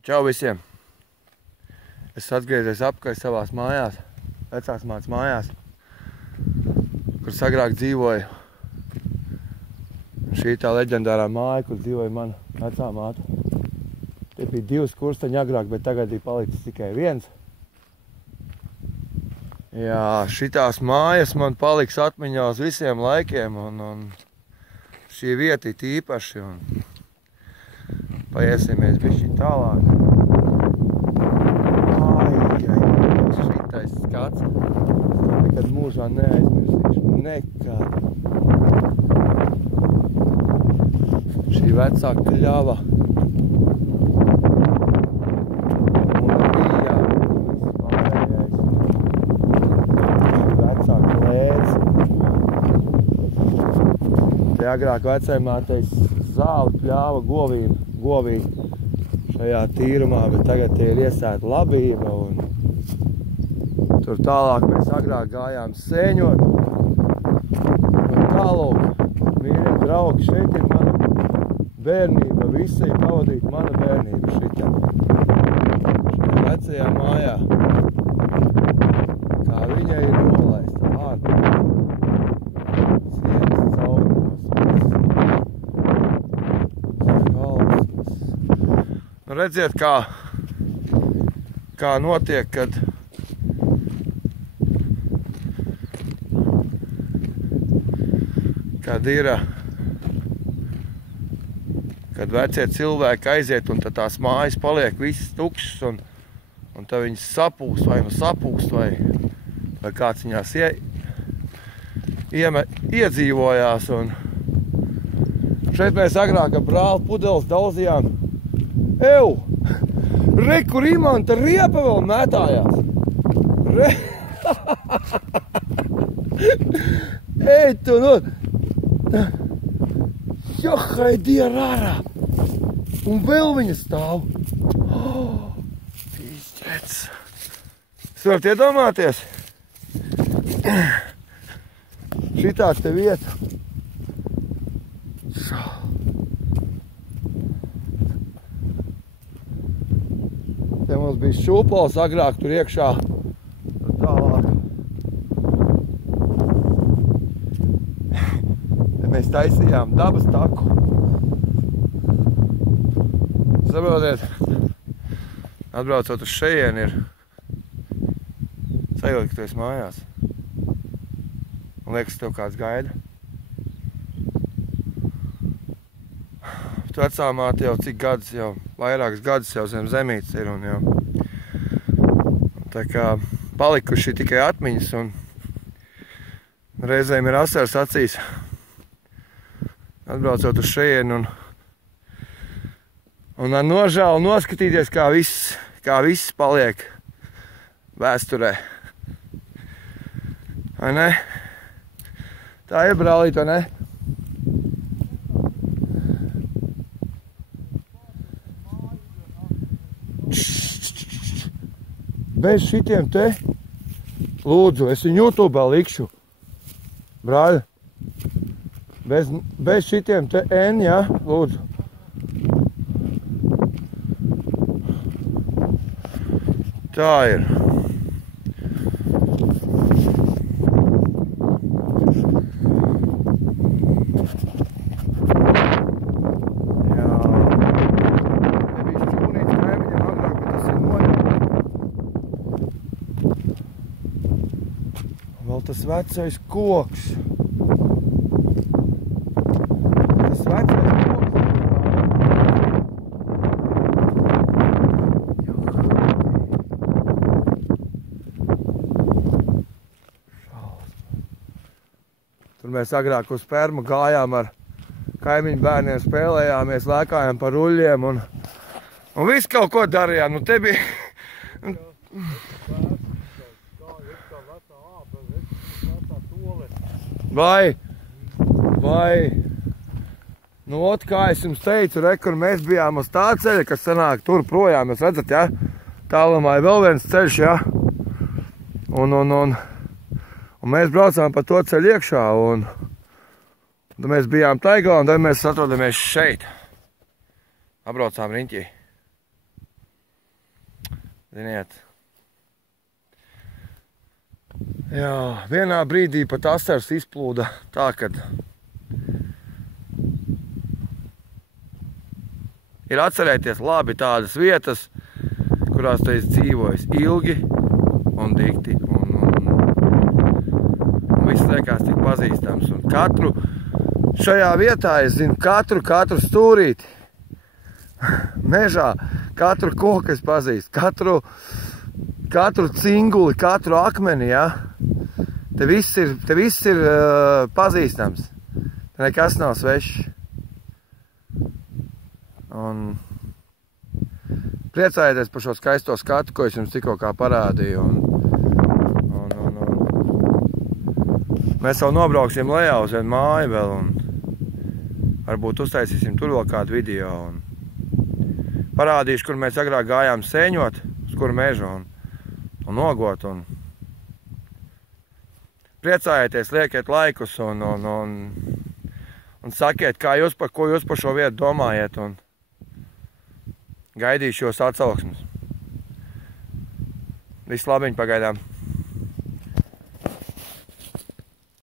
Čau visiem! Es atgriezies apkārt savās mājās, vecās mātes mājās, kur agrāk dzīvoju. Šī tā leģendārā māja, kur dzīvoja mana vecā māte. Te bija 2 kursteņi agrāk, bet tagad ir palicis tikai 1. Jā, šitās mājas man paliks atmiņā uz visiem laikiem, un šī vieta ir īpaši. Paiesimies bišķi tālāk. Šitais skats. Nekad mūžā neaizmirsīšu. Nekad. Šī vecā kļava. Un bija vispārējais. Šī vecā klēdze. Te agrāk vecajmātei zāli pļāva govī šajā tīrumā, bet tagad tie ir iesēta labība, un tur tālāk mēs agrāk gājām sēņot. Un tālāk, mīļie draugi, šeit ir mana bērnība, visi ir pavadīt mana bērnība šitā. Šajā vecajā mājā, kā viņa ir nolaista ārpus. Sienas caurumos. Nu, redziet, kā notiek, kad vecie cilvēki aiziet un tad tās mājas paliek visas tukšas un tad viņas sapūst vai kāds viņās iedzīvojās. Un šeit mēs agrāk ar brāli pudeles daudzījām. Ew! Re, kur imanta riepa vēl mētājās! Re! Ej, tu nu! Johai dierārā! Un vēl viņa stāv! Oh, pīšķets! Jūs varat iedomāties? Šitā te vieta. Te mums bija šūpols agrāk tur iekšā. Tālāk. Te mēs taisījām dabas taku. Saprotiet, atbraucot uz šejienu ir sajūta, ka tu esi mājās. Man liekas, tev kāds gaida. Tu vecā māte jau cik gadus, jau vairākas gadus jau zem zemītes ir, un jau tā kā palikuši tikai atmiņas, un reizēm ir asaras acīs. Atbraucot uz šejienu un ar nožēlu noskatīties, kā viss paliek vēsturē. Vai ne? Tā ir, brālīt, vai ne? Bez šitiem te, lūdzu, es viņu YouTube'ā likšu, brāļa, bez šitiem te N, jā, lūdzu. Tā ir. Tas vecais koks. Tas vecais koks. Tur mēs agrāk uz Permu gājām ar kaimiņu bērniem, spēlējāmies, lēkājām par ruļļiem un visu kaut ko darījām. Nu, te bija... Vai, nu, ot, kā es jums teicu, kur mēs bijām uz tā ceļa, kas sanāk tur projām, jūs redzat, ja? Tālumā ir vēl viens ceļš, ja? Un mēs braucām pa to ceļu iekšā, un tad mēs bijām taigā, un tad mēs atrodamies šeit. Apbraucām riņķī. Ziniet. Jā, vienā brīdī pat asars izplūda tā, kad ir atcerēties labi tādas vietas, kurās tu esi dzīvojis ilgi un dikti. Un viss liekas tik pazīstams. Un katru šajā vietā es zinu katru stūrīti. Mežā katru koku es pazīstu, katru cinguli, katru akmeni, ja? Te viss ir pazīstams. Te nekas nav svešs. Un priecājieties par šo skaisto skatu, ko es jums tikko kā parādīju. Mēs vēl nobrauksim lejā uz vienu māju vēl un varbūt uztaisīsim tur vēl kādu video. Un parādīšu, kur mēs agrāk gājām sēņot, uz kuru mežu un nogot. Un priecājieties, liekiet laikus un sakiet, ko jūs par šo vietu domājat. Un gaidīšu jūs atsauksmes. Viss labiņ pagaidām.